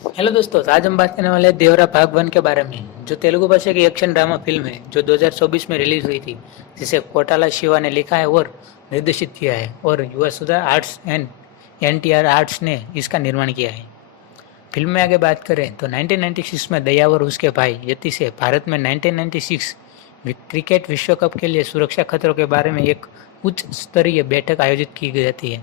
Hello दोस्तों, आज हम बात करने वाले हैं देवरा भाग 1 के बारे में, जो तेलुगु भाषा की एक्शन ड्रामा फिल्म है जो 2024 में रिलीज हुई थी, जिसे कोटाला शिवा ने लिखा है और निर्देशित किया है और युवा सुधा आर्ट्स एंड एनटीआर आर्ट्स ने इसका निर्माण किया है। फिल्म में आगे बात करें तो 1996 में दया और उसके भाई यति से भारत में 1996 क्रिकेट विश्व कप के लिए सुरक्षा खतरों के बारे में एक उच्च स्तरीय बैठक आयोजित की जाती है।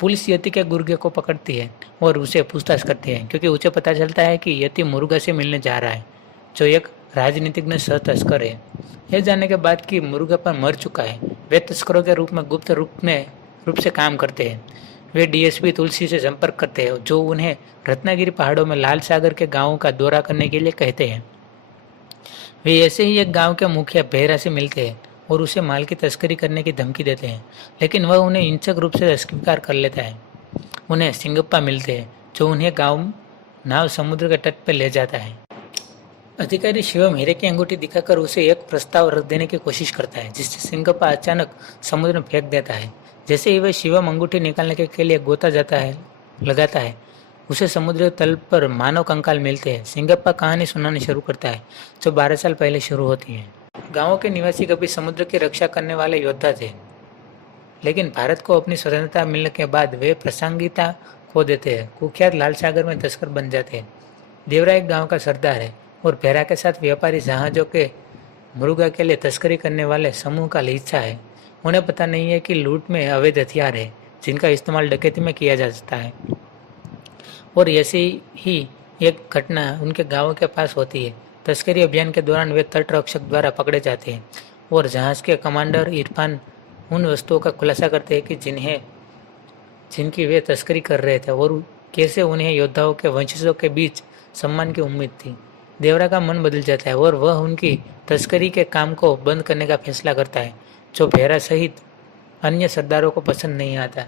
पुलिस यति के गुर्गे को पकड़ती है और उसे पूछताछ करती है, क्योंकि उसे पता चलता है कि यति मुर्गा से मिलने जा रहा है, जो एक राजनीतिज्ञ सह तस्कर है। यह जानने के बाद कि मुर्गा पर मर चुका है, वे तस्करों के रूप में गुप्त रूप से काम करते हैं। वे डीएसपी तुलसी से संपर्क करते हैं, जो उन्हें रत्नागिरी पहाड़ों में लाल सागर के गांवों का दौरा करने के लिए कहते हैं। वे ऐसे ही एक गांव के मुखिया बेहरा से मिलते हैं और उसे माल की तस्करी करने की धमकी देते हैं, लेकिन वह उन्हें हिंसक रूप से अस्वीकार कर लेता है। उन्हें सिंगप्पा मिलते हैं, जो उन्हें गांव नाव समुद्र के तट पर ले जाता है। अधिकारी शिवम हीरे की अंगूठी दिखाकर उसे एक प्रस्ताव रख देने की कोशिश करता है, जिससे सिंगप्पा अचानक समुद्र में फेंक देता है। जैसे ही वह शिवम अंगूठी निकालने के लिए गोता लगाता है, उसे समुद्र तल पर मानव कंकाल मिलते हैं। सिंगप्पा कहानी सुनानी शुरू करता है, जो 12 साल पहले शुरू होती है। गांवों के निवासी कभी समुद्र की रक्षा करने वाले योद्धा थे, लेकिन भारत को अपनी स्वतंत्रता मिलने के बाद वे प्रासंगिकता खो देते हैं। कुख्यात लाल सागर में तस्कर बन जाते हैं। देवरा एक गांव का सरदार है और भेरा के साथ व्यापारी जहाजों के मुर्गा के लिए तस्करी करने वाले समूह का हिस्सा है। उन्हें पता नहीं है कि लूट में अवैध हथियार है, जिनका इस्तेमाल डकैती में किया जा सकता है। और ऐसी ही एक घटना उनके गांव के पास होती है। तस्करी अभियान के दौरान वे तट रक्षक द्वारा पकड़े जाते हैं और जहाज के कमांडर इरफान उन वस्तुओं का खुलासा करते हैं कि जिनकी वे तस्करी कर रहे थे और कैसे उन्हें योद्धाओं के वंशजों के बीच सम्मान की उम्मीद थी। देवरा का मन बदल जाता है और वह उनकी तस्करी के काम को बंद करने का फैसला करता है, जो भेरा सहित अन्य सरदारों को पसंद नहीं आता।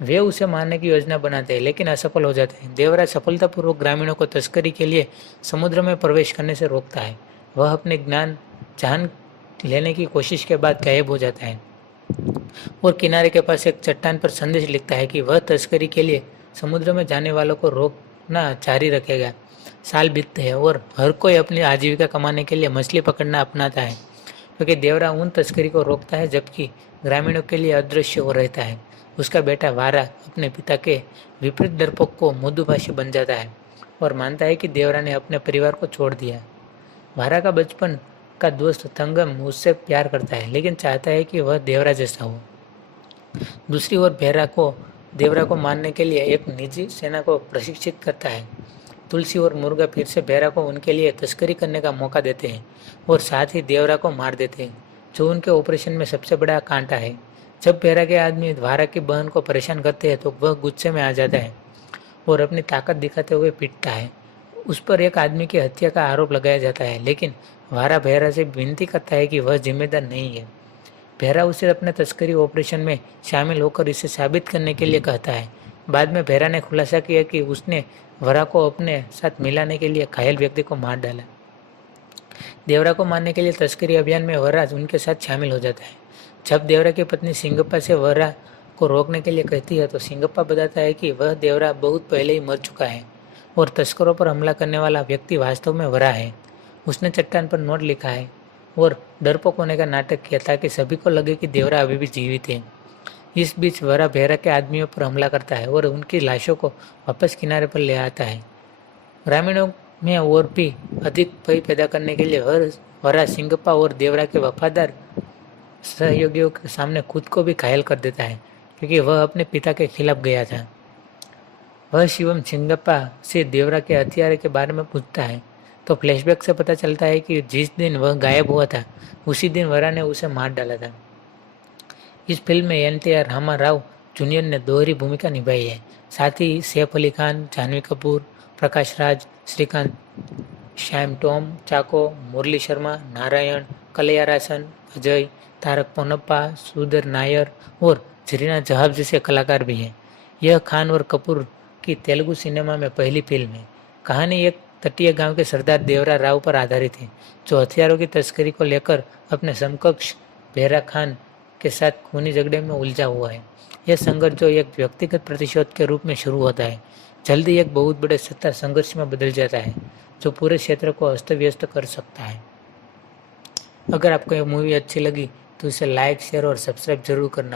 वे उसे मारने की योजना बनाते हैं, लेकिन असफल हो जाते हैं। देवरा सफलतापूर्वक ग्रामीणों को तस्करी के लिए समुद्र में प्रवेश करने से रोकता है। वह अपने ज्ञान जान लेने की कोशिश के बाद गायब हो जाता है और किनारे के पास एक चट्टान पर संदेश लिखता है कि वह तस्करी के लिए समुद्र में जाने वालों को रोकना जारी रखेगा। साल बीतते हैं और हर कोई अपनी आजीविका कमाने के लिए मछली पकड़ना अपनाता है, क्योंकि देवरा उन तस्करी को रोकता है, जबकि ग्रामीणों के लिए अदृश्य हो रहता है। उसका बेटा वारा अपने पिता के विपरीत डरपोक को मृदुभाषी बन जाता है और मानता है कि देवरा ने अपने परिवार को छोड़ दिया। वारा का बचपन का दोस्त तंगम उससे प्यार करता है, लेकिन चाहता है कि वह देवरा जैसा हो। दूसरी ओर देवरा को मारने के लिए एक निजी सेना को प्रशिक्षित करता है। तुलसी और मुर्गा फिर से भेरा को उनके लिए तस्करी करने का मौका देते हैं और साथ ही देवरा को मार देते हैं, जो उनके ऑपरेशन में सबसे बड़ा कांटा है। जब भेरा के आदमी वारा की बहन को परेशान करते हैं तो वह गुस्से में आ जाता है और अपनी ताकत दिखाते हुए पीटता है। उस पर एक आदमी की हत्या का आरोप लगाया जाता है, लेकिन वारा भेरा से विनती करता है कि वह जिम्मेदार नहीं है। भेरा उसे अपने तस्करी ऑपरेशन में शामिल होकर इसे साबित करने के लिए कहता है। बाद में भेरा ने खुलासा किया कि उसने वरा को अपने साथ मिलाने के लिए घायल व्यक्ति को मार डाला। देवरा को मारने के लिए तस्करी अभियान में वरा उनके साथ शामिल हो जाता है। जब देवरा की पत्नी सिंगप्पा से वरा को रोकने के लिए कहती है, तो सिंगप्पा बताता है कि वह देवरा बहुत पहले ही मर चुका है और तस्करों पर हमला करने वाला व्यक्ति वास्तव में वरा है। उसने चट्टान पर नोट लिखा है और डरपोक होने का नाटक किया, ताकि सभी को लगे कि देवरा अभी भी जीवित है। इस बीच वरा भेरा के आदमियों पर हमला करता है और उनकी लाशों को वापस किनारे पर ले आता है। ग्रामीणों में और भी अधिक भय पैदा करने के लिए वरा सिंगप्पा और देवरा के वफादार सहयोगियों के सामने खुद को भी घायल कर देता है, क्योंकि वह अपने पिता के खिलाफ गया था। वह शिवम सिंगप्पा से देवरा के हथियार के बारे में पूछता है, तो फ्लैशबैक से पता चलता है कि जिस दिन वह गायब हुआ था, उसी दिन वरा ने उसे मार डाला था। इस फिल्म में एनटीआर रामाराव जूनियर ने दोहरी भूमिका निभाई है। साथ ही सैफ अली खान, जानवी कपूर, प्रकाश राज, श्रीकांत, श्याम टॉम चाको, मुरली शर्मा, नारायण, कलयारासन, अजय, तारक पोनप्पा, सुधर नायर और जरीना जहाब जैसे कलाकार भी हैं। यह खान और कपूर की तेलुगु सिनेमा में पहली फिल्म है। कहानी एक तटीय गांव के सरदार देवरा राव पर आधारित है, जो हथियारों की तस्करी को लेकर अपने समकक्ष भेरा खान के साथ खूनी झगड़े में उलझा हुआ है। यह संघर्ष जो एक व्यक्तिगत प्रतिशोध के रूप में शुरू होता है, जल्दी एक बहुत बड़े सत्ता संघर्ष में बदल जाता है जो पूरे क्षेत्र को अस्त व्यस्त कर सकता है। अगर आपको ये मूवी अच्छी लगी तो इसे लाइक, शेयर और सब्सक्राइब जरूर करना।